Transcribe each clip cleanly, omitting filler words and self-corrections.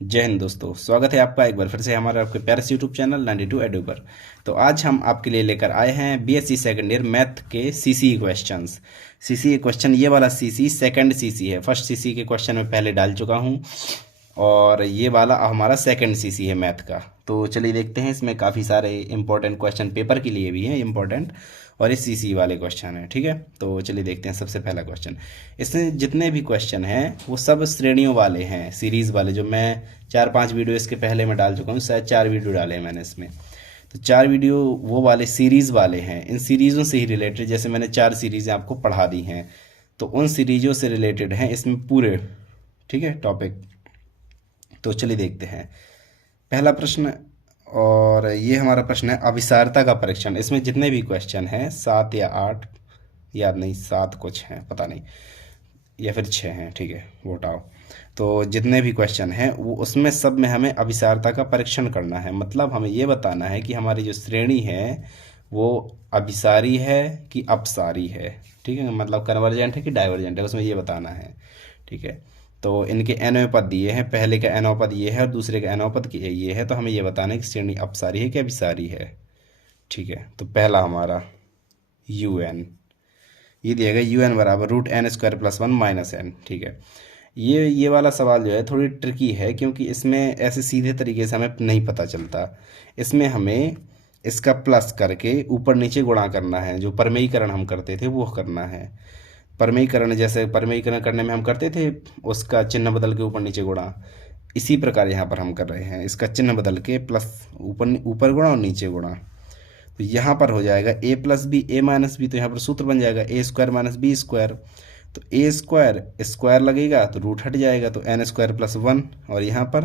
जय हिंद दोस्तों, स्वागत है आपका एक बार फिर से हमारे आपके प्यारे से यूट्यूब चैनल 92 एडू पर। तो आज हम आपके लिए लेकर आए हैं बीएससी सेकंड ईयर मैथ के सीसी क्वेश्चंस। सीसी क्वेश्चन, ये वाला सीसी सेकंड सीसी है। फर्स्ट सीसी के क्वेश्चन मैं पहले डाल चुका हूं और ये वाला हमारा सेकंड सीसी है मैथ का। तो चलिए देखते हैं, इसमें काफ़ी सारे इंपॉर्टेंट क्वेश्चन पेपर के लिए भी हैं इंपॉर्टेंट, और इस सीसी वाले क्वेश्चन है। ठीक है, तो चलिए देखते हैं। सबसे पहला क्वेश्चन, इसमें जितने भी क्वेश्चन हैं वो सब श्रेणियों वाले हैं, सीरीज़ वाले, जो मैं 4-5 वीडियो इसके पहले मैं डाल चुका हूँ। शायद 4 वीडियो डाले हैं मैंने इसमें। तो 4 वीडियो वो वाले सीरीज़ वाले हैं। इन सीरीज़ों से ही रिलेटेड, जैसे मैंने 4 सीरीज़ें आपको पढ़ा दी हैं, तो उन सीरीज़ों से रिलेटेड हैं इसमें पूरे। ठीक है, टॉपिक। तो चलिए देखते हैं पहला प्रश्न। और ये हमारा प्रश्न है अभिसारता का परीक्षण। इसमें जितने भी क्वेश्चन हैं, 7 या 8, याद नहीं, 7 कुछ हैं, पता नहीं, या फिर 6 हैं। ठीक है, वो हटाओ। तो जितने भी क्वेश्चन हैं वो उसमें सब में हमें अभिसारता का परीक्षण करना है। मतलब हमें ये बताना है कि हमारी जो श्रेणी है वो अभिसारी है कि अपसारी है। ठीक है, मतलब कन्वर्जेंट है कि डाइवर्जेंट है, उसमें ये बताना है। ठीक है, तो इनके एनवें पद दिए हैं। पहले का एनवें पद ये है और दूसरे का एनवें पद ये है। तो हमें ये बताना है कि श्रेणी अपसारी है कि अभिसारी है। ठीक है, तो पहला हमारा यू एन, ये दिया गया यू एन बराबर √n² + 1 - n। ठीक है, ये वाला सवाल जो है थोड़ी ट्रिकी है, क्योंकि इसमें ऐसे सीधे तरीके से हमें नहीं पता चलता। इसमें हमें इसका प्लस करके ऊपर नीचे गुणा करना है। जो परमेयीकरण हम करते थे वो करना है। परमेयीकरण, जैसे परमेयीकरण करने में हम करते थे उसका चिन्ह बदल के ऊपर नीचे गुणा, इसी प्रकार यहाँ पर हम कर रहे हैं। इसका चिन्ह बदल के प्लस ऊपर ऊपर गुणा और नीचे गुणा। तो यहाँ पर हो जाएगा a+b a-b। तो यहाँ पर सूत्र बन जाएगा a² - b²। तो a² लगेगा तो रूट हट जाएगा, तो n² + 1, और यहाँ पर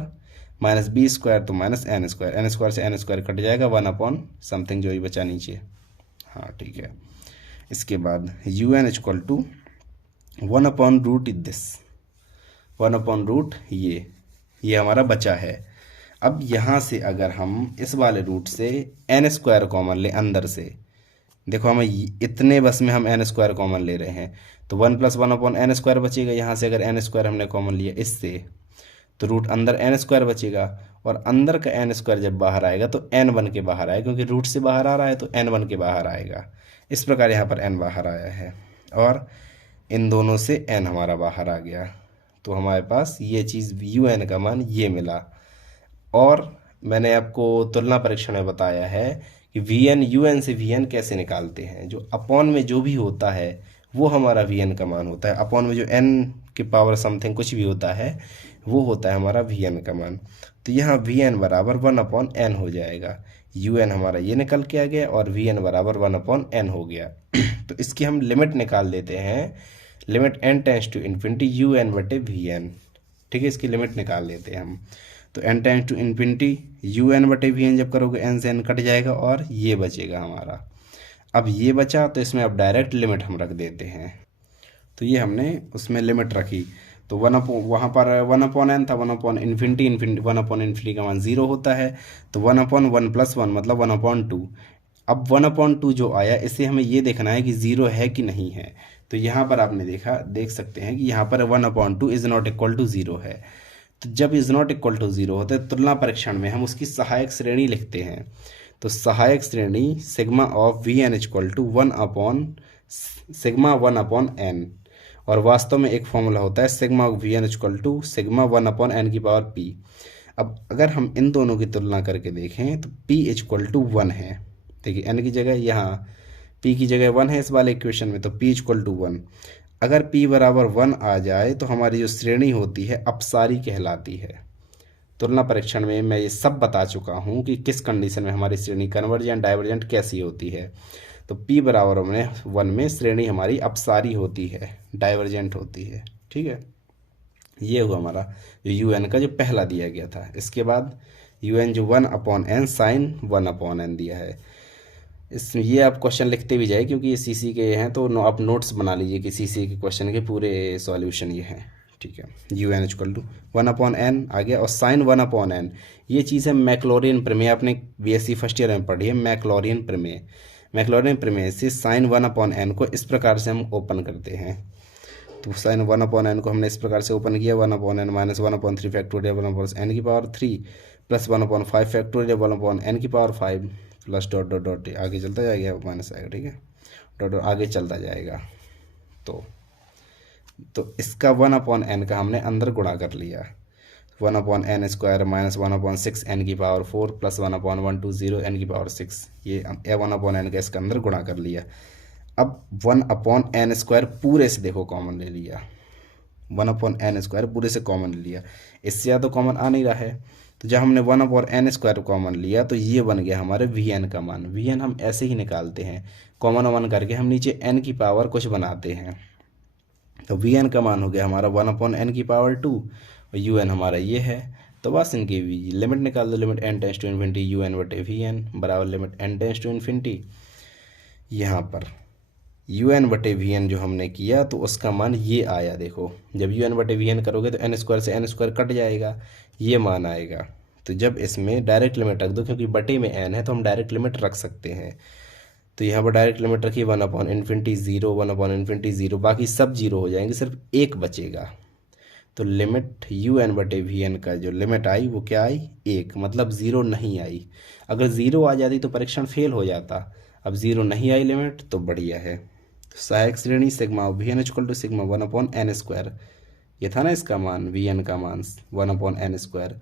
-b² तो -n²। n² से n² कट जाएगा, 1 / समथिंग जो ही बचा नीचे। हाँ ठीक है, इसके बाद un = 1/√, दिस 1/√, ये हमारा बचा है। अब यहाँ से अगर हम इस वाले रूट से n² कॉमन ले अंदर से, देखो हमें इतने बस में हम n² कॉमन ले रहे हैं, तो 1 + 1/n² बचेगा। यहाँ से अगर n² हमने कॉमन लिया इससे, तो रूट अंदर n² बचेगा, और अंदर का n² जब बाहर आएगा तो n बन के बाहर आएगा, क्योंकि रूट से बाहर आ रहा है तो n बन के बाहर आएगा। इस प्रकार यहाँ पर n बाहर आया है, और इन दोनों से n हमारा बाहर आ गया। तो हमारे पास ये चीज़ un का मान ये मिला। और मैंने आपको तुलना परीक्षण में बताया है कि vn un से vn कैसे निकालते हैं। जो अपॉन में जो भी होता है वो हमारा vn का मान होता है। अपॉन में जो n के पावर समथिंग कुछ भी होता है वो होता है हमारा vn का मान। तो यहाँ vn बराबर 1/n हो जाएगा। un हमारा ये निकल के आ गया और vn बराबर 1/n हो गया। तो इसकी हम लिमिट निकाल देते हैं, limit n tends to infinity un/vn। ठीक है, इसकी लिमिट निकाल लेते हैं हम। तो n tends to infinity un/vn जब करोगे n से n कट जाएगा और ये बचेगा हमारा। अब ये बचा तो इसमें अब डायरेक्ट लिमिट हम रख देते हैं। तो ये हमने उसमें लिमिट रखी, तो वहाँ पर 1/n था, 1/∞, 1/∞ का मान 0 होता है। तो 1/1 + 1 मतलब 1/2। अब 1/2 जो आया, इससे हमें ये देखना है कि 0 है कि नहीं है। तो यहाँ पर आपने देख सकते हैं कि यहाँ पर 1/2 इज़ नॉट इक्वल टू 0 है। तो जब इज़ नॉट इक्वल टू 0 होता है तुलना परीक्षण में हम उसकी सहायक श्रेणी लिखते हैं। तो सहायक श्रेणी सिग्मा ऑफ vn = 1/(σ1/n), और वास्तव में एक फॉर्मूला होता है सिग्मा vn = σ1/n⁻p। अब अगर हम इन दोनों की तुलना करके देखें तो p = 1 है। देखिए n की जगह यहाँ p की जगह 1 है इस वाले इक्वेशन में, तो p = 1। अगर p बराबर 1 आ जाए तो हमारी जो श्रेणी होती है अपसारी कहलाती है। तुलना परीक्षण में मैं ये सब बता चुका हूँ कि किस कंडीशन में हमारी श्रेणी कन्वर्जेंट डाइवर्जेंट कैसी होती है। तो p बराबर 1 में श्रेणी हमारी अपसारी होती है, डाइवर्जेंट होती है। ठीक है, ये हुआ हमारा जो un का जो पहला दिया गया था। इसके बाद un जो 1/n sin 1/n दिया है। ये आप क्वेश्चन लिखते भी जाए, क्योंकि ये सीसी के हैं, तो आप नोट्स बना लीजिए कि सीसी के क्वेश्चन के पूरे सॉल्यूशन ये हैं। ठीक है, un = 1/n आ गया, और sin 1/n ये चीज़ है मैक्लॉरिन प्रमेय। आपने बीएससी फर्स्ट ईयर में पढ़ी है मैक्लॉरिन प्रमेय। मैक्लॉरिन प्रमेय से sin 1/n को इस प्रकार से हम ओपन करते हैं। तो साइन 1/n को हमने इस प्रकार से ओपन किया, 1/n माइनस 1/3 फैक्टोरियल 1/n की पावर 3 प्लस 1/5 फैक्टोरियल 1/n की power 5 plus dot dot dot आगे चलता जाएगा, माइनस आएगा, ठीक है, डॉट डॉट आगे चलता जाएगा। तो इसका 1/n का हमने अंदर गुणा कर लिया, 1/n स्क्वायर माइनस 1/6 n की पावर 4 प्लस 1/120 n की पावर 6, ये 1/n का इसका अंदर गुणा कर लिया। अब 1/n स्क्वायर पूरे से देखो कॉमन ले लिया, 1/n स्क्वायर पूरे से कॉमन ले लिया, इससे ज़्यादा कॉमन आ नहीं रहा है। तो जब हमने 1/n स्क्वायर कॉमन लिया तो ये बन गया हमारे vn का मान। vn हम ऐसे ही निकालते हैं, कॉमन वन करके हम नीचे n की पावर कुछ बनाते हैं। तो vn का मान हो गया हमारा 1/n की पावर 2 और un हमारा ये है। तो बस इनकी लिमिट निकाल दो, limit n tends to infinity un/vn बराबर limit n tends to infinity, यहाँ पर un/vn जो हमने किया तो उसका मान ये आया। देखो जब un/vn करोगे तो n स्क्वायर से n स्क्वायर कट जाएगा, ये मान आएगा। तो जब इसमें डायरेक्ट लिमिट रख दो, क्योंकि बटे में n है तो हम डायरेक्ट लिमिट रख सकते हैं। तो यहाँ पर डायरेक्ट लिमिट रखिए 1/∞ 0 1/∞ 0, बाकी सब जीरो हो जाएंगे, सिर्फ एक बचेगा। तो लिमिट un/vn का जो लिमिट आई वो क्या आई, 1, मतलब ज़ीरो नहीं आई। अगर ज़ीरो आ जाती तो परीक्षण फेल हो जाता, अब ज़ीरो नहीं आई लिमिट तो बढ़िया है। तो सहायक श्रेणी sigma vn equal to sigma 1/n square, ये था ना इसका मान, vn का मान 1/n स्क्वायर,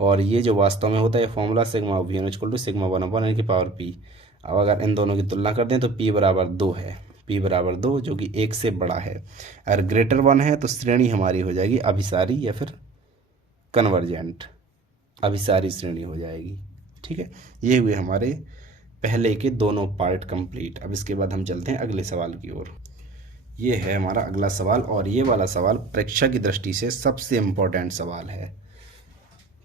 और ये जो वास्तव में होता है formula sigma vn equal to sigma 1/n की पावर p। अब अगर इन दोनों की तुलना कर दें तो p बराबर 2 है, p बराबर 2 जो कि 1 से बड़ा है। अगर ग्रेटर 1 है तो श्रेणी हमारी हो जाएगी अभिसारी या फिर कन्वर्जेंट, अभिसारी श्रेणी हो जाएगी, ठीक है। ये हुए हमारे पहले के दोनों पार्ट कंप्लीट। अब इसके बाद हम चलते हैं अगले सवाल की ओर। ये है हमारा अगला सवाल, और ये वाला सवाल परीक्षा की दृष्टि से सबसे इम्पोर्टेंट सवाल है,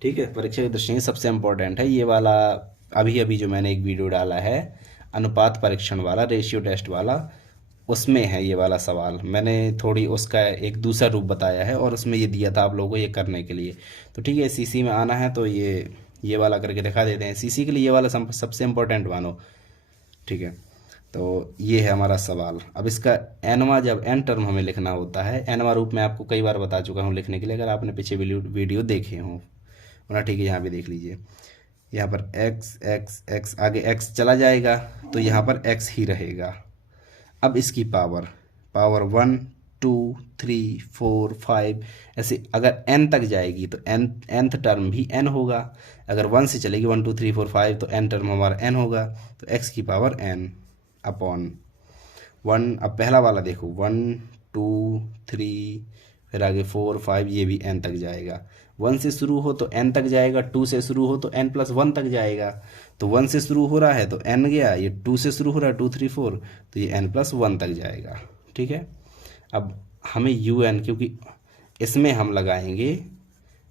ठीक है, परीक्षा की दृष्टि से सबसे इम्पोर्टेंट है ये वाला। अभी अभी जो मैंने एक वीडियो डाला है अनुपात परीक्षण वाला, रेशियो टेस्ट वाला, उसमें है ये वाला सवाल। मैंने थोड़ी उसका एक दूसरा रूप बताया है और उसमें ये दिया था आप लोगों को ये करने के लिए। तो ठीक है, सीसी में आना है तो ये वाला करके दिखा देते हैं। सीसी के लिए ये वाला सबसे इम्पोर्टेंट मानो, ठीक है। तो ये है हमारा सवाल। अब इसका एनवा, जब एन टर्म हमें लिखना होता है, एनवा रूप में आपको कई बार बता चुका हूँ लिखने के लिए, अगर आपने पीछे वीडियो देखे हों वरना ठीक है यहाँ भी देख लीजिए। यहाँ पर x x x आगे x चला जाएगा तो यहाँ पर x ही रहेगा। अब इसकी पावर 1 2 3 4 5 ऐसे अगर n तक जाएगी तो nth टर्म भी n होगा। अगर 1 से चलेगी 1 2 3 4 5 तो n टर्म हमारा n होगा। तो x की पावर n अपॉन 1। अब पहला वाला देखो 1 2 3 फिर आगे 4 5, ये भी n तक जाएगा। 1 से शुरू हो तो n तक जाएगा, 2 से शुरू हो तो n+1 तक जाएगा। तो 1 से शुरू हो रहा है तो n गया, ये 2 से शुरू हो रहा है 2 3 4, तो ये n+1 तक जाएगा, ठीक है। अब हमें un, क्योंकि इसमें हम लगाएंगे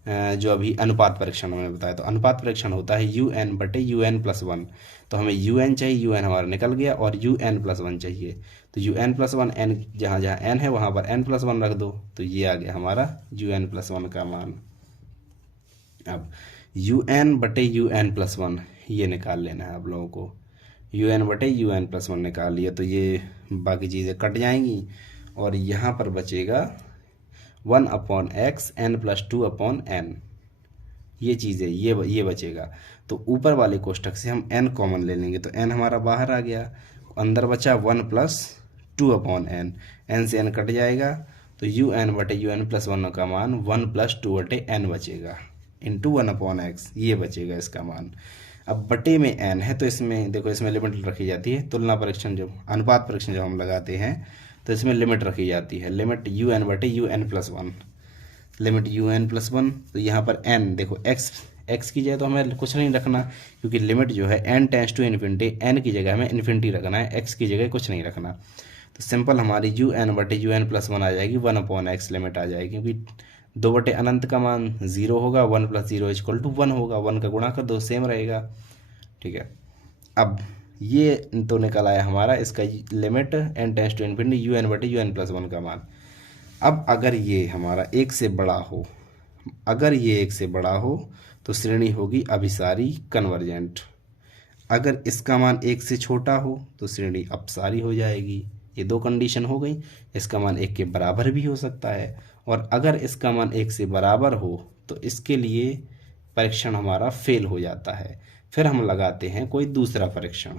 जो अभी अनुपात परीक्षण मैंने बताया, तो अनुपात परीक्षण होता है un/un+1। तो हमें un चाहिए, un हमारा निकल गया, और un+1 चाहिए। तो un+1 n, जहाँ जहाँ n है वहाँ पर n+1 रख दो, तो ये आ गया हमारा un+1 का मान। अब un/un+1 ये निकाल लेना है आप लोगों को। un/un+1 निकाल लिया तो ये बाकी चीज़ें कट जाएंगी और यहाँ पर बचेगा 1/x n+2/n, ये चीज़ें ये बचेगा। तो ऊपर वाले कोष्ठक से हम n कॉमन ले लेंगे तो n हमारा बाहर आ गया, अंदर बचा 1+2/n, n से n कट जाएगा तो un/un+1 का मान 1+2/n बचेगा इंटू 1/x, ये बचेगा इसका मान। अब बटे में n है तो इसमें देखो, इसमें लिमिट रखी जाती है। तुलना परीक्षण जब अनुपात परीक्षण जब हम लगाते हैं तो इसमें लिमिट रखी जाती है, लिमिट un/un+1, लिमिट un+1। तो यहाँ पर n देखो, x की जगह तो हमें कुछ नहीं रखना, क्योंकि लिमिट जो है n tends to infinity, n की जगह हमें इन्फिनिटी रखना है, x की जगह कुछ नहीं रखना। तो सिंपल हमारी un/un+1 आ जाएगी, 1/x लिमिट आ जाएगी, क्योंकि 2/अनंत का मान 0 होगा, 1 + 0 = 1 होगा, 1 का गुणा कर दो सेम रहेगा, ठीक है। अब ये तो निकल आया हमारा इसका limit n tends to infinity un/un+1 का मान। अब अगर ये हमारा 1 से बड़ा हो, अगर ये 1 से बड़ा हो तो श्रेणी होगी अभिसारी कन्वर्जेंट। अगर इसका मान 1 से छोटा हो तो श्रेणी अपसारी हो जाएगी, ये दो कंडीशन हो गई। इसका मान 1 के बराबर भी हो सकता है, और अगर इसका मान 1 से बराबर हो तो इसके लिए परीक्षण हमारा फेल हो जाता है। फिर हम लगाते हैं कोई दूसरा परीक्षण।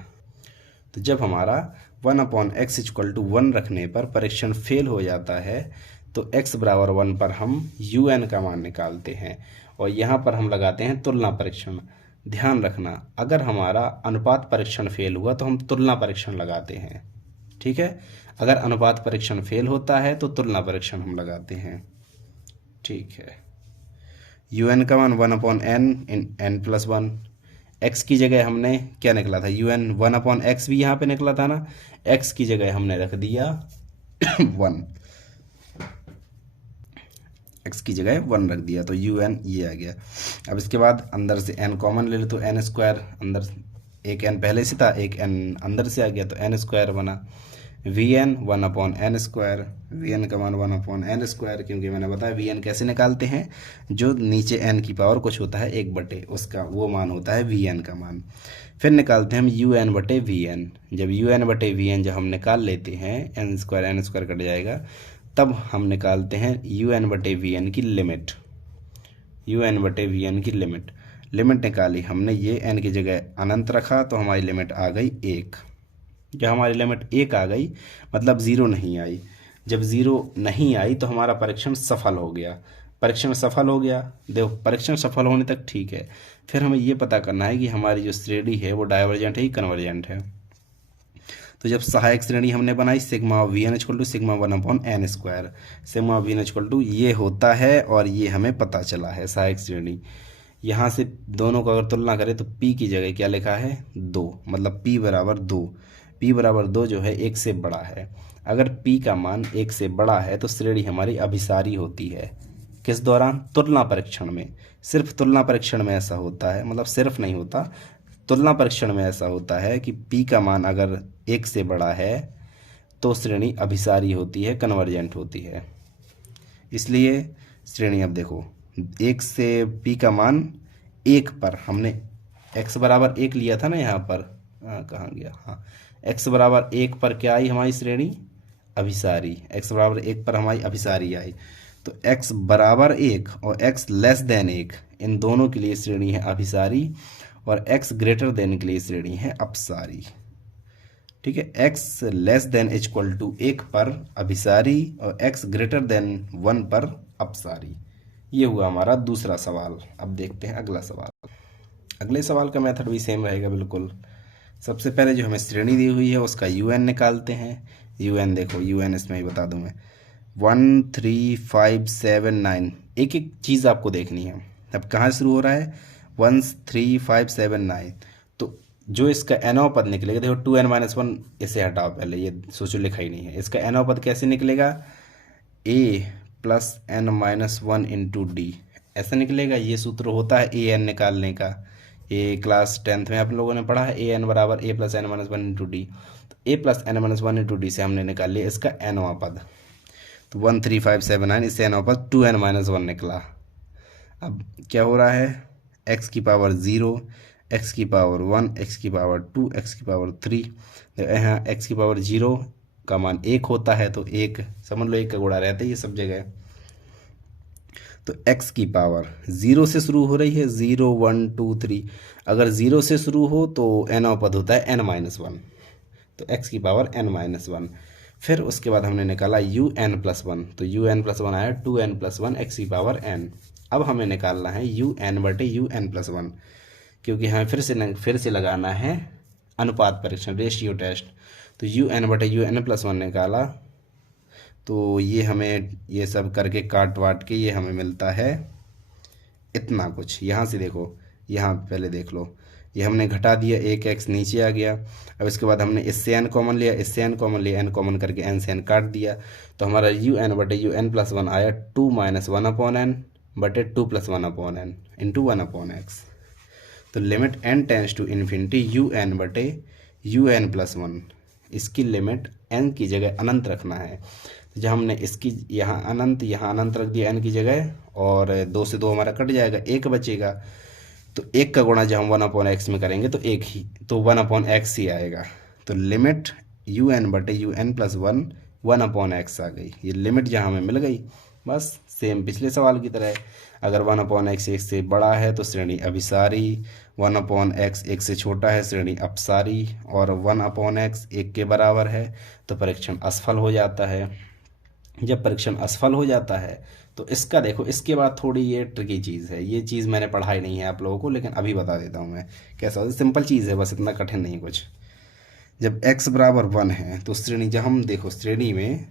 तो जब हमारा 1/x इक्वल टू 1 रखने पर परीक्षण फेल हो जाता है तो x बराबर 1 पर हम un का मान निकालते हैं, और यहाँ पर हम लगाते हैं तुलना परीक्षण। ध्यान रखना, अगर हमारा अनुपात परीक्षण फेल हुआ तो हम तुलना परीक्षण लगाते हैं, ठीक है। अगर अनुपात परीक्षण फेल होता है तो तुलना परीक्षण हम लगाते हैं, ठीक है। un का मान 1/n इन n+1। x की जगह हमने क्या निकला था, un 1/x भी यहाँ पे निकला था ना, x की जगह हमने रख दिया 1, x की जगह 1 रख दिया, तो un ये आ गया। अब इसके बाद अंदर से n कॉमन ले लो, तो n² अंदर, एक n पहले से था, एक n अंदर से आ गया, तो n² बना। vn 1/n², vn का मान 1/n², क्योंकि मैंने बताया vn कैसे निकालते हैं, जो नीचे n की पावर कुछ होता है 1/, उसका वो मान होता है vn का मान। फिर निकालते हैं हम un/vn। जब un/vn जब हम निकाल लेते हैं, n² कट जाएगा, तब हम निकालते हैं un/vn की लिमिट। un/vn की लिमिट निकाली हमने, ये n की जगह अनंत रखा तो हमारी लिमिट आ गई 1। जब हमारी लिमिट 1 आ गई मतलब 0 नहीं आई। जब 0 नहीं आई तो हमारा परीक्षण सफल हो गया। परीक्षण सफल हो गया, देखो परीक्षण सफल होने तक ठीक है। फिर हमें ये पता करना है कि हमारी जो श्रेणी है वो डाइवर्जेंट है या कन्वर्जेंट है। तो जब सहायक श्रेणी हमने बनाई sigma vn equal to sigma 1/n², sigma vn equal to ये होता है, और ये हमें पता चला है सहायक श्रेणी। यहाँ से दोनों को अगर तुलना करें तो p की जगह क्या लिखा है 2, मतलब p बराबर 2। p बराबर 2 जो है 1 से बड़ा है। अगर p का मान 1 से बड़ा है तो श्रेणी हमारी अभिसारी होती है। किस दौरान, तुलना परीक्षण में। सिर्फ तुलना परीक्षण में ऐसा होता है, मतलब सिर्फ नहीं होता, तुलना परीक्षण में ऐसा होता है कि p का मान अगर 1 से बड़ा है तो श्रेणी अभिसारी होती है, कन्वर्जेंट होती है। इसलिए श्रेणी, अब देखो 1 से p का मान 1 पर हमने x बराबर 1 लिया था ना, यहाँ पर कहाँ गया, हाँ, x बराबर 1 पर क्या आई हमारी श्रेणी, अभिसारी। x बराबर 1 पर हमारी अभिसारी आई। तो x बराबर 1 और x लेस देन 1, इन दोनों के लिए श्रेणी है अभिसारी, और x ग्रेटर देन के लिए श्रेणी है अपसारी, ठीक है। x less than equal to 1 पर अभिसारी और x ग्रेटर देन 1 पर अपसारी। ये हुआ हमारा दूसरा सवाल। अब देखते हैं अगला सवाल। अगले सवाल का मेथड भी सेम रहेगा बिल्कुल। सबसे पहले जो हमें श्रेणी दी हुई है उसका un निकालते हैं। un देखो, un इसमें ही बता दूं मैं, 1 3 5 7 9, एक एक चीज़ आपको देखनी है। अब कहाँ शुरू हो रहा है, 1 3 5 7 9, तो जो इसका nवां पद निकलेगा, देखो 2n-1 इसे हटाओ, पहले ये सोचो लिखा ही नहीं है। इसका nवां पद कैसे निकलेगा, a + n-1 × d, ऐसा निकलेगा। ये सूत्र होता है an निकालने का, ये क्लास 10th में आप लोगों ने पढ़ा है, an बराबर a + n-1 × d। तो a + n-1 × d से हमने निकाल लिया इसका nवां पद। तो 1 3 5 7 9, इससे nवां पद 2n-1 निकला। अब क्या हो रहा है, x की पावर 0, x की पावर 1, x की पावर 2, x की पावर 3। यहाँ x की पावर 0 का मान 1 होता है, तो 1 समझ लो, 1 का गुणा रहता है ये सब जगह। तो x की पावर 0 से शुरू हो रही है, 0 1 2 3। अगर 0 से शुरू हो तो nवां पद होता है n-1, तो x की पावर n-1। फिर उसके बाद हमने निकाला un+1, तो un+1 आया 2n+1 x की पावर n। अब हमें निकालना है un/un+1, क्योंकि हमें फिर से लगाना है अनुपात परीक्षण, रेशियो टेस्ट। तो un/un+1 निकाला, तो ये हमें ये सब करके काट वाट के ये हमें मिलता है इतना कुछ। यहाँ से देखो, यहाँ पहले देख लो, ये हमने घटा दिया, एक x नीचे आ गया। अब इसके बाद हमने इससे n कॉमन लिया, इससे n कॉमन लिया, n कॉमन करके n से n काट दिया, तो हमारा un/un+1 आया 2 - 1/n/2 + 1/n × 1/x। तो limit n tends to infinity un/un+1, इसकी लिमिट n की जगह अनंत रखना है। तो जब हमने इसकी यहाँ अनंत रख दिया n की जगह, और 2 से 2 हमारा कट जाएगा, 1 बचेगा। तो 1 का गुणा जब हम 1/x में करेंगे तो 1 ही, तो 1/x ही आएगा। तो लिमिट यू एन बटे U N plus one, 1/x आ गई। ये लिमिट जहाँ हमें मिल गई, बस सेम पिछले सवाल की तरह है। अगर 1/x एक से बड़ा है तो श्रेणी अभिसारी, 1/x एक से छोटा है श्रेणी अपसारी, और 1/x एक के बराबर है तो परीक्षण असफल हो जाता है। जब परीक्षण असफल हो जाता है तो इसका देखो, इसके बाद थोड़ी ये ट्रिकी चीज़ है, ये चीज़ मैंने पढ़ाई नहीं है आप लोगों को, लेकिन अभी बता देता हूँ मैं कैसा होता है। सिंपल चीज़ है, बस इतना कठिन नहीं कुछ। जब x बराबर 1 है तो श्रेणी, जब हम देखो श्रेणी में,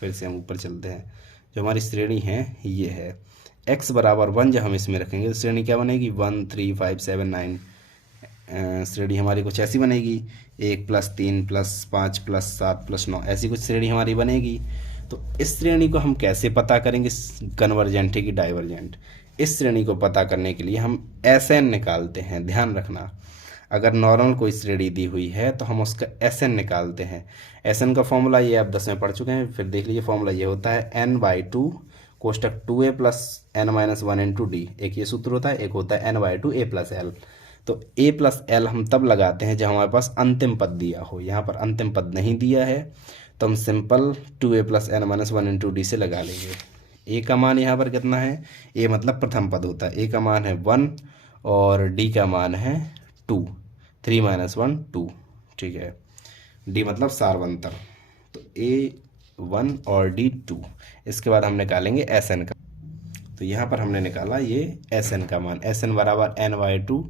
फिर से हम ऊपर चलते हैं, जो हमारी श्रेणी है ये है, x बराबर 1 जब हम इसमें रखेंगे तो श्रेणी क्या बनेगी, 1 3 5 7 9। श्रेणी हमारी कुछ ऐसी बनेगी, 1 + 3 + 5 + 7 + 9, ऐसी कुछ श्रेणी हमारी बनेगी। तो इस श्रेणी को हम कैसे पता करेंगे, कन्वर्जेंट है कि डाइवर्जेंट? इस श्रेणी को पता करने के लिए हम SN निकालते हैं। ध्यान रखना, अगर नॉर्मल कोई श्रेणी दी हुई है तो हम उसका SN निकालते हैं। SN का फॉर्मूला ये आप 10 में पढ़ चुके हैं, फिर देख लीजिए। फॉर्मूला ये होता है n/2 कोष्टक 2a + n-1 × d। एक ये सूत्र होता है, एक होता है n/2 a + l। तो a + l हम तब लगाते हैं जब हमारे पास अंतिम पद दिया हो। यहाँ पर अंतिम पद नहीं दिया है तो हम सिंपल 2a + n-1 × d से लगा लेंगे। a का मान यहाँ पर कितना है, a मतलब प्रथम पद होता है, a का मान है 1 और d का मान है 2, 3 - 1 2, ठीक है। d मतलब सार्वंतर, तो a 1 और d 2। इसके बाद हम निकालेंगे SN का। तो यहाँ पर हमने निकाला ये SN का मान, SN बराबर n/2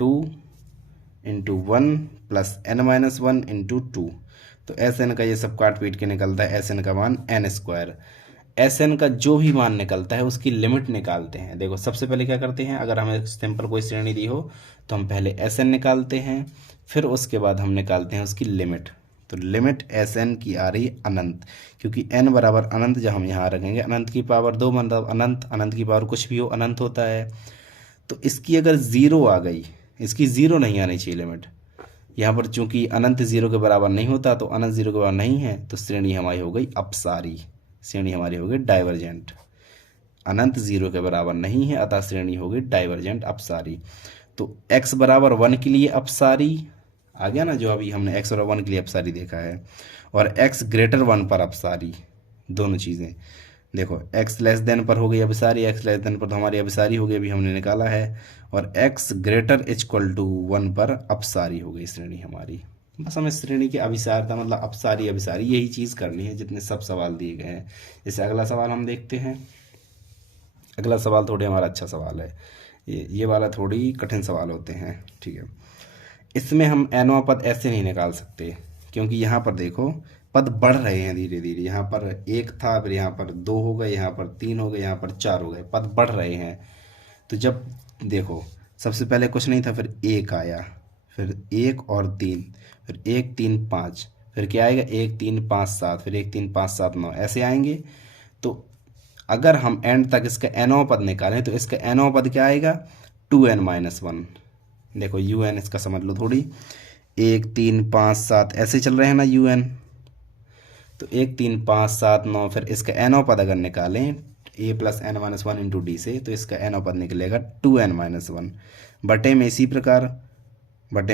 2 × 1 + n-1 × 2। तो SN का ये सब काट पीट के निकलता है SN का मान n²। SN का जो भी मान निकलता है उसकी लिमिट निकालते हैं। देखो सबसे पहले क्या करते हैं, अगर हमें सिंपल कोई श्रेणी दी हो तो हम पहले SN निकालते हैं, फिर उसके बाद हम निकालते हैं उसकी लिमिट। तो लिमिट SN की आ रही अनंत, क्योंकि n बराबर अनंत जब हम यहाँ रखेंगे, अनंत की पावर 2 मतलब अनंत, अनंत की पावर कुछ भी हो अनंत होता है। तो इसकी अगर 0 आ गई, इसकी 0 नहीं आनी चाहिए लिमिट। यहाँ पर चूंकि अनंत 0 के बराबर नहीं होता, तो अनंत 0 के बराबर नहीं है तो श्रेणी हमारी हो गई अपसारी, श्रेणी हमारी हो गई डाइवर्जेंट। अनंत 0 के बराबर नहीं है अतः श्रेणी हो गई डाइवर्जेंट अपसारी। तो x बराबर 1 के लिए अपसारी आ गया ना, जो अभी हमने x बराबर 1 के लिए अपसारी देखा है, और x ग्रेटर 1 पर अपसारी, दोनों चीज़ें। देखो x लेस देन पर हो गई अभिसारी, x लेस देन पर तो हमारी अभिसारी हो गई, अभी हमने निकाला है, और x ग्रेटर = 1 पर अपसारी हो गई श्रेणी हमारी। बस हमें श्रेणी की अभिसारता मतलब अपसारी अभिसारी यही चीज़ करनी है जितने सब सवाल दिए गए हैं। जैसे अगला सवाल हम देखते हैं। अगला सवाल थोड़ी हमारा अच्छा सवाल है, ये वाला थोड़ी कठिन सवाल होते हैं, ठीक है। इसमें हम nवां पद ऐसे नहीं निकाल सकते, क्योंकि यहाँ पर देखो पद बढ़ रहे हैं धीरे धीरे। यहाँ पर 1 था, फिर यहाँ पर 2 हो गए, यहाँ पर 3 हो गए, यहाँ पर 4 हो गए, पद बढ़ रहे हैं। तो जब देखो सबसे पहले कुछ नहीं था, फिर 1 आया, फिर 1 और 3, फिर 1 3 5, फिर क्या आएगा 1 3 5 7, फिर 1 3 5 7 9, ऐसे आएंगे। तो अगर हम एंड तक इसका nवां पद निकालें तो इसका nवां पद क्या आएगा, 2n - 1। देखो un इसका समझ लो थोड़ी, 1 3 5 7 ऐसे चल रहे हैं ना un, तो 1 3 5 7 9, फिर इसका nवां पद अगर निकालें a + n-1 × d से, तो इसका nवां पद निकलेगा 2n - 1 बटे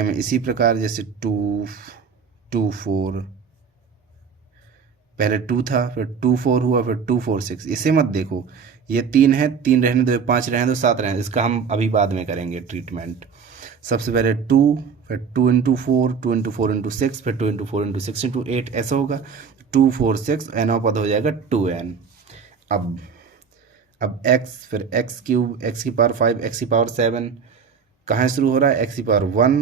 में इसी प्रकार जैसे 2 2 4, पहले 2 था, फिर 2 4 हुआ, फिर 2 4 6। इसे मत देखो, ये 3 है, 3 रहने दो, 5 रहने दो, 7 रहने दो, इसका हम अभी बाद में करेंगे ट्रीटमेंट। सबसे पहले 2, फिर 2 × 4, 2 × 4 × 6, फिर 2 × 4 × 6 × 8, ऐसा होगा। 2 4 6, nवां पद हो जाएगा 2n। अब x, फिर x³ x⁵ 5 x⁵ कहाँ शुरू हो रहा है, x⁵ 1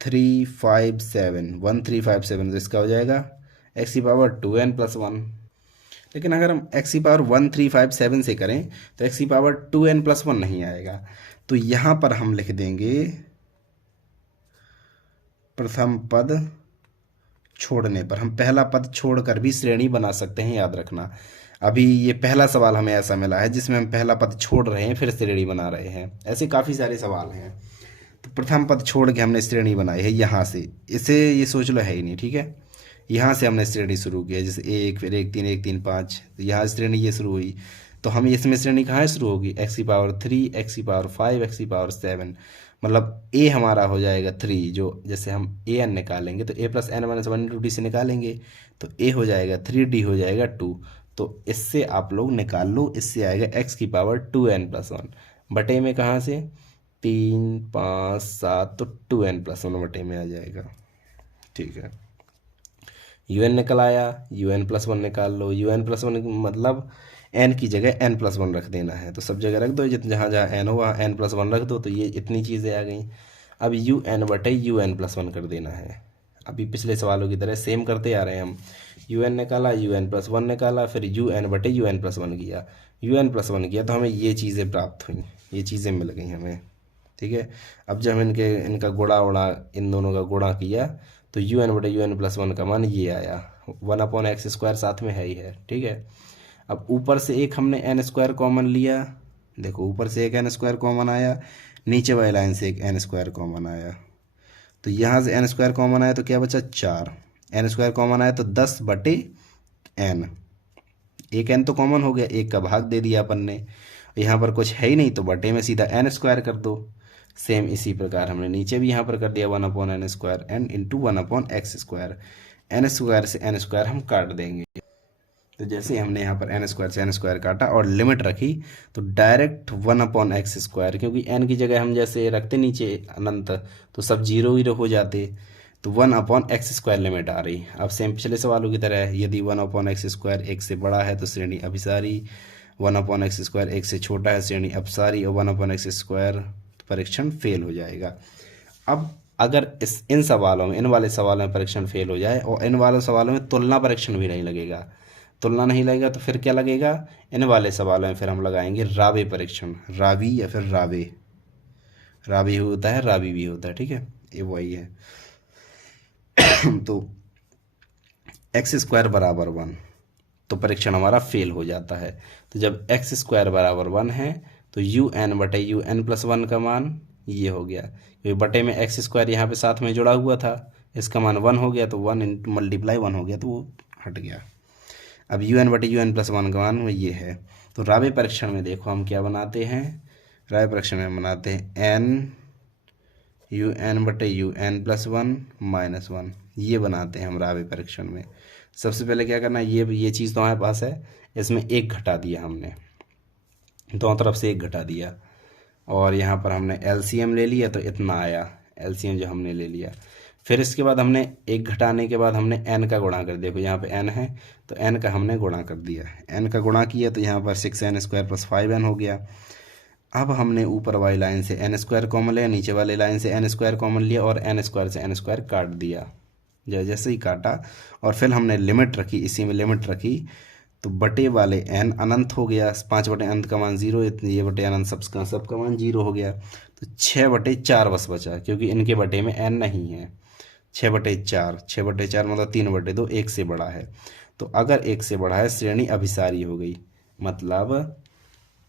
3 5 7 1 3 5 7, तो इसका हो जाएगा x⁵2n + 1। लेकिन अगर हम x⁵1 3 5 7 से करें तो x⁵2n + 1 नहीं आएगा। तो यहाँ पर हम लिख देंगे प्रथम पद छोड़ने पर। हम पहला पद छोड़कर भी श्रेणी बना सकते हैं, याद रखना। अभी ये पहला सवाल हमें ऐसा मिला है जिसमें हम पहला पद छोड़ रहे हैं फिर श्रेणी बना रहे हैं। ऐसे काफ़ी सारे सवाल हैं। तो प्रथम पद छोड़ के हमने श्रेणी बनाई है यहाँ से, इसे ये सोच लो है ही नहीं, ठीक है। यहाँ से हमने श्रेणी शुरू की है, जैसे 1 फिर 1 3 1 3 5, तो यहाँ श्रेणी ये शुरू हुई। तो हम इसमें श्रेणी कहाँ शुरू होगी, एक्स की पावर 3, एक्स की पावर 5, एक्स की पावर 7, मतलब ए हमारा हो जाएगा 3। जो जैसे हम ए एन निकालेंगे तो ए प्लस एन माइनस 1 × d से निकालेंगे तो ए हो जाएगा 3, डी हो जाएगा 2। तो इससे आप लोग निकाल लो, इससे आएगा एक्स की पावर 2n+1 बटे में कहाँ से 3, 5, 7, तो 2n+1 बटे में आ जाएगा। ठीक है, un निकल आया, un+1 निकाल लो। un+1 मतलब n की जगह n+1 रख देना है, तो सब जगह रख दो, जहाँ जहाँ n हो वहाँ n+1 रख दो, तो ये इतनी चीज़ें आ गई। अब un बटे un+1 कर देना है। अभी पिछले सवालों की तरह सेम करते आ रहे हैं हम। un निकाला, un+1 निकाला, फिर un बटे un+1 किया, un+1 किया, तो हमें ये चीज़ें प्राप्त हुई, ये चीज़ें मिल गई हमें। ठीक है, अब जब इनका गुणा उड़ा, इन दोनों का गुणा किया तो un बटे un+1 का मान ये आया, 1/x² साथ में है ही है। ठीक है, अब ऊपर से एक हमने n² कॉमन लिया, देखो ऊपर से एक n² कॉमन आया, नीचे वाली लाइन से एक n² कॉमन आया, तो यहाँ से n² कॉमन आया तो क्या बचा 4, n² कॉमन आया तो 10/n, एक n तो कॉमन हो गया, एक का भाग दे दिया अपन ने, यहाँ पर कुछ है ही नहीं तो बटे में सीधा n² कर दो। सेम इसी प्रकार हमने नीचे भी यहाँ पर कर दिया 1/n² n into 1/x², n² से n² हम काट देंगे। तो जैसे हमने यहाँ पर n² से n² काटा और लिमिट रखी तो डायरेक्ट 1/x², क्योंकि n की जगह हम जैसे रखते नीचे अनंत तो सब 0 हो जाते, तो 1/x² लिमिट आ रही। अब सेम पिछले सवालों की तरह, यदि 1/x² एक से बड़ा है तो श्रेणी अभिसारी, 1/x² एक से छोटा है श्रेणी अपसारी, और 1/x² परीक्षण फेल हो जाएगा। अब अगर इन सवालों में, इन वाले सवालों में परीक्षण फेल हो जाए और इन वाले सवालों में तुलना परीक्षण भी नहीं लगेगा, तुलना नहीं लगेगा तो फिर क्या लगेगा, इन वाले सवालों में फिर हम लगाएंगे रावे परीक्षण, रावी या फिर रावे, रावी होता है, रावी भी होता है। ठीक है, ये वही है। तो x² = 1 तो परीक्षण हमारा फेल हो जाता है। तो जब x² = 1 है तो un बटे un+1 का मान ये हो गया, क्योंकि बटे में x² यहाँ पे साथ में जुड़ा हुआ था, इसका मान 1 हो गया, तो 1 × मल्टीप्लाई 1 हो गया, तो वो हट गया। अब un बटे un+1 का मान ये है। तो रावे परीक्षण में देखो हम क्या बनाते हैं, रावे परीक्षण में बनाते हैं un बटे un+1 -1, ये बनाते हैं हम रावे परीक्षण में। सबसे पहले क्या करना है, ये चीज़ तो हमारे पास है, इसमें एक घटा दिया हमने, दोनों तरफ से एक घटा दिया, और यहाँ पर हमने LCM ले लिया तो इतना आया, LCM जो हमने ले लिया। फिर इसके बाद हमने एक घटाने के बाद हमने n का गुणा कर दिया, देखो यहाँ पे n है तो n का हमने गुणा कर दिया, n का गुणा किया तो यहाँ पर 6n² + 5n हो गया। अब हमने ऊपर वाली लाइन से n² कॉमन लिया, नीचे वाली लाइन से n² कॉमन लिया और n² से n² काट दिया, जैसे ही काटा और फिर हमने लिमिट रखी, इसी में लिमिट रखी तो बटे वाले n अनंत हो गया, 5 बटे अनंत का मान 0, ये बटे अनंत सबका मान 0 हो गया, तो 6/4 बस बचा, क्योंकि इनके बटे में n नहीं है। 6/4, 6/4 मतलब 3/2, एक से बड़ा है, तो अगर एक से बड़ा है श्रेणी अभिसारी हो गई, मतलब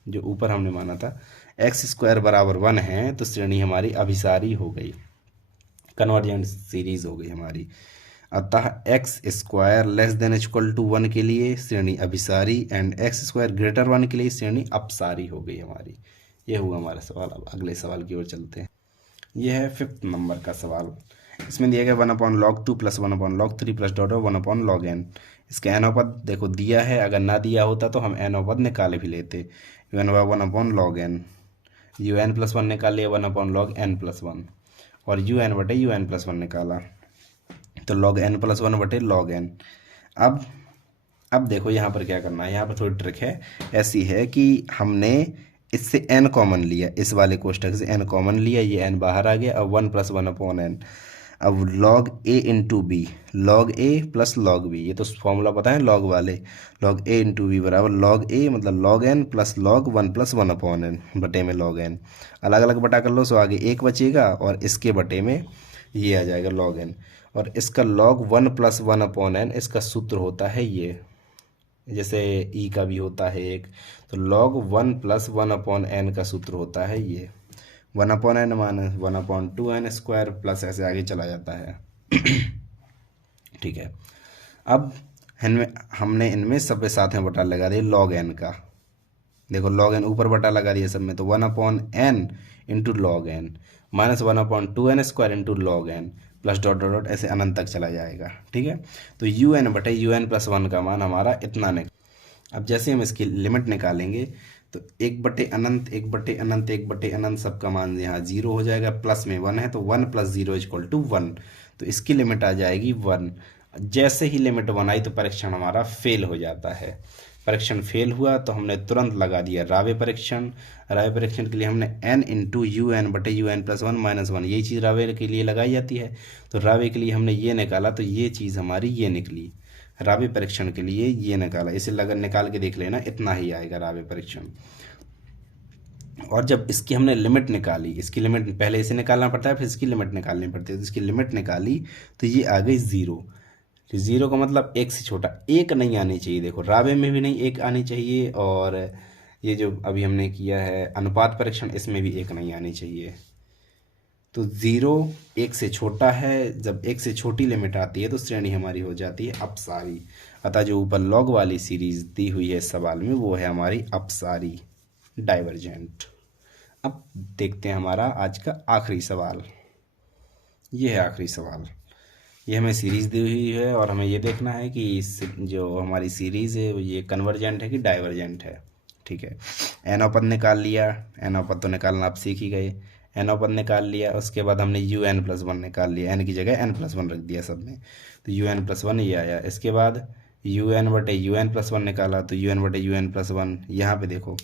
जो ऊपर हमने माना था x² = 1 है तो श्रेणी हमारी अभिसारी हो गई, कन्वर्जेंट सीरीज हो गई हमारी। अतः x² ≤ 1 के लिए श्रेणी अभिसारी एंड x² > 1 के लिए श्रेणी अपसारी हो गई हमारी। ये हुआ हमारा सवाल। अब अगले सवाल की ओर चलते हैं। यह है 5th नंबर का सवाल। इसमें दिया गया 1/log2 + 1/log3 + 1/log n। इसका n-पद देखो दिया है, अगर ना दिया होता तो हम n-पद निकाले भी लेते। un 1/log n, un+1 निकाल लिया 1/log n+1 और un बटे un+1 निकाला तो log n+1 बटे log n। अब देखो यहाँ पर क्या करना है, यहाँ पर थोड़ी ट्रिक है, ऐसी है कि हमने इससे n कॉमन लिया, इस वाले कोष्ठक से n कॉमन लिया, ये n बाहर आ गया, अब 1 + 1/n। अब log a × b, log a + log b, ये तो फॉर्मूला पता है log वाले, log a × b = log a मतलब log n + log 1 + 1/n बटे में log n। अलग अलग बटा कर लो तो आगे 1 बचेगा और इसके बटे में ये आ जाएगा log n, और इसका log 1 + 1/n इसका सूत्र होता है ये, जैसे e का भी होता है एक, तो log 1 + 1/n का सूत्र होता है ये 1/n - 1/2n² प्लस ऐसे आगे चला जाता है। ठीक है, अब हमने इनमें सब साथ में बटा लगा दिया log n का, देखो log n ऊपर बटा लगा दिया सब में, तो 1/n into log N minus 1/2n² into log N plus dot dot dot ऐसे अनंत तक चला जाएगा। ठीक है, तो un/un+1 का मान हमारा इतना निकल। अब जैसे हम इसकी लिमिट निकालेंगे तो 1/अनंत 1/अनंत 1/अनंत सबका मान यहाँ 0 हो जाएगा, प्लस में 1 है तो 1 + 0 = 1, तो इसकी लिमिट आ जाएगी 1। जैसे ही लिमिट 1 आई तो परीक्षण हमारा फेल हो जाता है। परीक्षण फेल हुआ तो हमने तुरंत लगा दिया रावे परीक्षण। रावे परीक्षण के लिए हमने n इंटू un/un+1 - 1 यही चीज़ रावे के लिए लगाई जाती है, तो रावे के लिए हमने ये निकाला तो ये चीज़ हमारी ये निकली। रावे परीक्षण के लिए ये निकाला, इसे निकाल के देख लेना, इतना ही आएगा रावे परीक्षण। और जब इसकी हमने लिमिट निकाली, इसकी लिमिट पहले इसे निकालना पड़ता है फिर इसकी लिमिट निकालनी पड़ती है, तो इसकी लिमिट निकाली तो ये आ गई 0। तो 0 का मतलब 1 से छोटा, 1 नहीं आनी चाहिए। देखो रावे में भी नहीं 1 आनी चाहिए, और ये जो अभी हमने किया है अनुपात परीक्षण इसमें भी 1 नहीं आनी चाहिए। तो 0 1 से छोटा है, जब 1 से छोटी लिमिट आती है तो श्रेणी हमारी हो जाती है अपसारी। अतः जो ऊपर लॉग वाली सीरीज दी हुई है इस सवाल में वो है हमारी अपसारी डाइवर्जेंट। अब देखते हैं हमारा आज का आखिरी सवाल। ये है आखिरी सवाल, ये हमें सीरीज़ दी हुई है और हमें ये देखना है कि जो हमारी सीरीज़ है ये कन्वर्जेंट है कि डाइवर्जेंट है। ठीक है, एनोपद निकाल लिया, एनोपद तो निकालना आप सीख ही गए। एनोपद निकाल लिया, उसके बाद हमने un+1 निकाल लिया, एन की जगह n+1 रख दिया सब में, तो un+1 ये आया। इसके बाद un/un+1 निकाला तो un/un+1, यहाँ पे देखो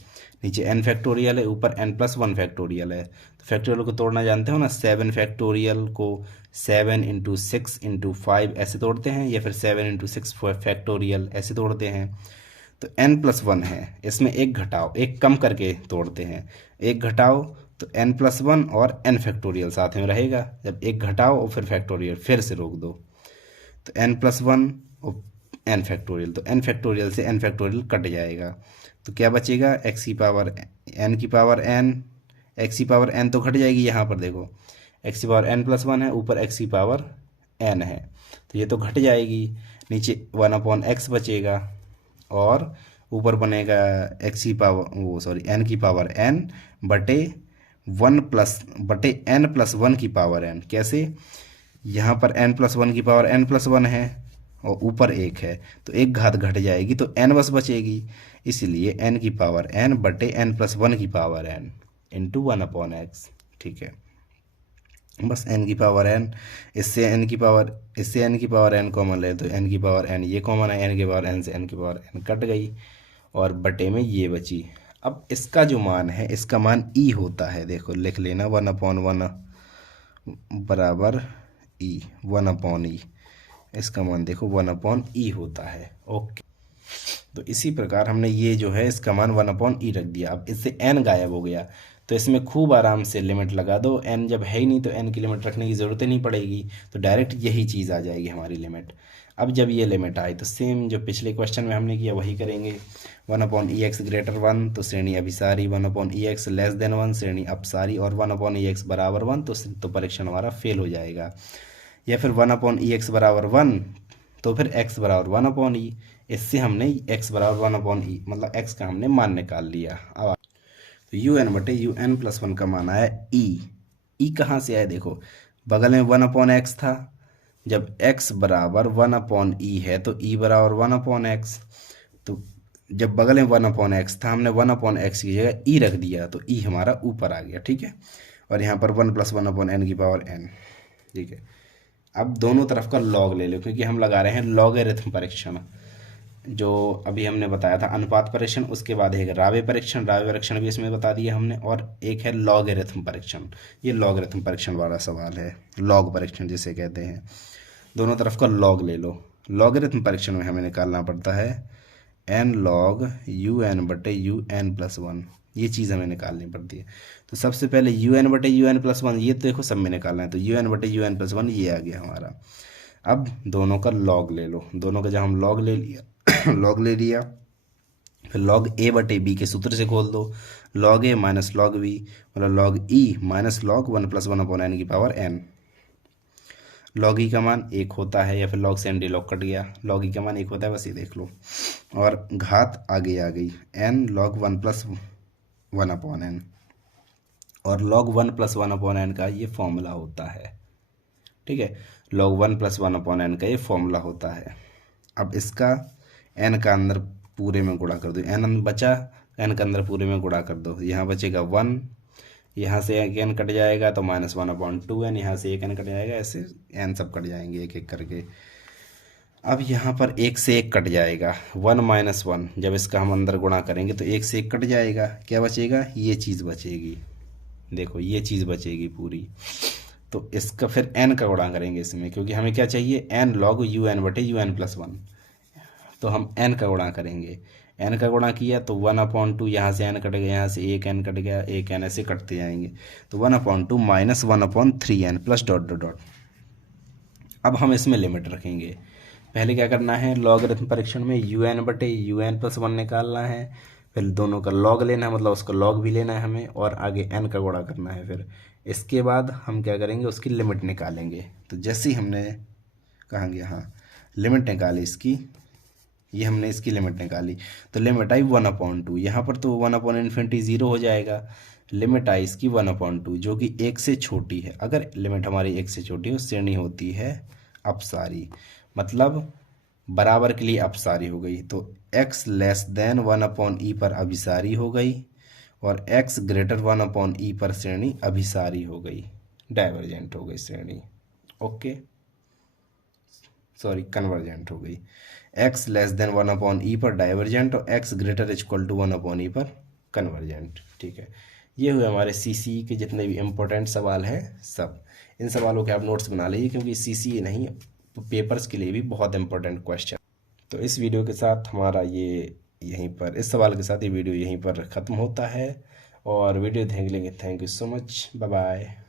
नीचे n फैक्टोरियल है, ऊपर n+1 फैक्टोरियल है, तो फैक्टोरियल को तोड़ना जानते हो ना, 7 फैक्टोरियल को 7 × 6 × 5 ऐसे तोड़ते हैं, या फिर 7 × 6 फैक्टोरियल ऐसे तोड़ते हैं। तो n+1 है, इसमें एक घटाओ, एक कम करके तोड़ते हैं, एक घटाओ तो n+1 और n फैक्टोरियल साथ में रहेगा, जब एक घटाओ और फिर फैक्टोरियल फिर से रोक दो, तो n+1 और n फैक्टोरियल, तो n फैक्टोरियल से n फैक्टोरियल कट जाएगा, तो क्या बचेगा x की पावर n की पावर n, x की पावर n तो घट जाएगी, यहाँ पर देखो x की पावर n+1 है, ऊपर x की पावर n है, तो ये तो घट जाएगी, नीचे 1/x बचेगा और ऊपर बनेगा x की पावर n की पावर n बटे n+1 की पावर n। कैसे, यहाँ पर n+1 की पावर n+1 है और ऊपर 1 है, तो एक घात घट जाएगी तो n बस बचेगी, इसलिए n की पावर n बटे n+1 की पावर n इंटू 1/x। ठीक है, बस n की पावर n, इससे n की पावर n कॉमन ले तो n की पावर n ये कॉमन है, n की पावर n से n की पावर n कट गई और बटे में ये बची। अब इसका जो मान है, इसका मान e होता है, देखो लिख लेना 1/1 बराबर e, 1/e, इसका मान देखो 1/e होता है। ओके, तो इसी प्रकार हमने ये जो है इसका मान 1/e रख दिया। अब इससे n गायब हो गया तो इसमें खूब आराम से लिमिट लगा दो, n जब है ही नहीं तो n की लिमिट रखने की ज़रूरत ही नहीं पड़ेगी, तो डायरेक्ट यही चीज़ आ जाएगी हमारी लिमिट। अब जब ये लिमिट आई तो सेम जो पिछले क्वेश्चन में हमने किया वही करेंगे। 1/ex > 1 तो श्रेणी अभिसारी, 1/ex < 1 श्रेणी अपसारी, और 1/ex = 1 तो परीक्षण हमारा फेल हो जाएगा। या फिर 1/ex = 1 तो फिर x = 1/e, इससे हमने x = 1/e मतलब x का हमने मान निकाल लिया। अब तो un/un+1 का मान आया e कहाँ से आया, देखो बगल में 1/x था, जब x = 1/e है तो e = 1/x, तो जब बगल में 1/x था हमने 1/x की जगह e रख दिया तो e हमारा ऊपर आ गया। ठीक है, और यहाँ पर 1 + 1/n की पावर n। ठीक है, अब दोनों तरफ का लॉग ले लो क्योंकि हम लगा रहे हैं लॉगरिथम परीक्षण, जो अभी हमने बताया था अनुपात परीक्षण, उसके बाद एक रावे परीक्षण, रावे परीक्षण भी इसमें बता दिया हमने, और एक है लॉगरिथम परीक्षण। ये लॉगरिथम परीक्षण वाला सवाल है, लॉग परीक्षण जिसे कहते हैं। दोनों तरफ का लॉग ले लो। लॉगरिथम परीक्षण में हमें निकालना पड़ता है n log un/un+1, ये चीज़ हमें निकालनी पड़ती है। तो सबसे पहले un/un+1 ये तो देखो सब में निकालना है, तो un/un+1 ये आ गया हमारा। अब दोनों का लॉग ले लो, दोनों का जब हम लॉग ले लिया लॉग ले लिया, फिर log a/b के सूत्र से खोल दो, log a - log b मतलब log e - log 1 + 1/n की पावर n। लॉग ई का मान 1 होता है, या फिर लॉग से एन डी लॉग कट गया, लॉग ई का मान 1 होता है, बस ये देख लो। और घात आगे आ गई N log 1 plus 1 upon N, और लॉग 1 प्लस 1 अपॉन एन का ये फॉर्मूला होता है। ठीक है, log 1 प्लस 1 अपॉन एन का ये फॉर्मूला होता है। अब इसका एन का अंदर पूरे में गुणा कर दो, एन बचा, एन का अंदर पूरे में गुणा कर दो, यहाँ बचेगा 1, यहाँ से एक एन कट जाएगा तो -1/2n, यहाँ से एक एन कट जाएगा, ऐसे एन सब कट जाएंगे एक एक करके। अब यहाँ पर 1 से 1 कट जाएगा, 1 - 1, जब इसका हम अंदर गुणा करेंगे तो 1 से 1 कट जाएगा, क्या बचेगा, ये चीज़ बचेगी, देखो ये चीज़ बचेगी पूरी। तो इसका फिर n का गुणा करेंगे इसमें, क्योंकि हमें क्या चाहिए, n log un/un + 1, तो हम n का गुणा करेंगे। n का गुणा किया तो 1/2, यहाँ से n कट गया, यहाँ से एक n कट गया, एक n ऐसे कटते जाएंगे, तो 1/2 - 1/3n plus dot dot dot. अब हम इसमें लिमिट रखेंगे। पहले क्या करना है, लॉगरिथम परीक्षण में un/un + 1 निकालना है, फिर दोनों का लॉग लेना है, मतलब उसका लॉग भी लेना है हमें, और आगे n का गुणा करना है। फिर इसके बाद हम क्या करेंगे, उसकी लिमिट निकालेंगे। तो जैसे ही हमने कहाँ गया, हाँ लिमिट निकाली इसकी, ये हमने इसकी लिमिट निकाली, तो लिमिट आई 1/2, यहाँ पर तो 1/∞ 0 हो जाएगा, लिमिट आई इसकी 1/2 जो कि 1 से छोटी है। अगर लिमिट हमारी 1 से छोटी हो, श्रेणी होती है अपसारी, मतलब बराबर के लिए अपसारी हो गई, तो x लेस देन 1/e पर अभिसारी हो गई, और x ग्रेटर 1/e पर श्रेणी अभिसारी हो गई, डाइवर्जेंट हो गई श्रेणी, ओके सॉरी कन्वर्जेंट हो गई। x लेस देन 1/e पर डाइवर्जेंट, और x greater equal to 1/e पर कन्वर्जेंट। ठीक है, ये हुए हमारे सीसी के जितने भी इम्पोर्टेंट सवाल हैं सब। इन सवालों के आप नोट्स बना लीजिए, क्योंकि सीसी नहीं पेपर्स के लिए भी बहुत इंपॉर्टेंट क्वेश्चन। तो इस वीडियो के साथ हमारा ये यहीं पर, इस सवाल के साथ ये वीडियो यहीं पर ख़त्म होता है, और वीडियो देखने के लिए thank you so much, bye bye.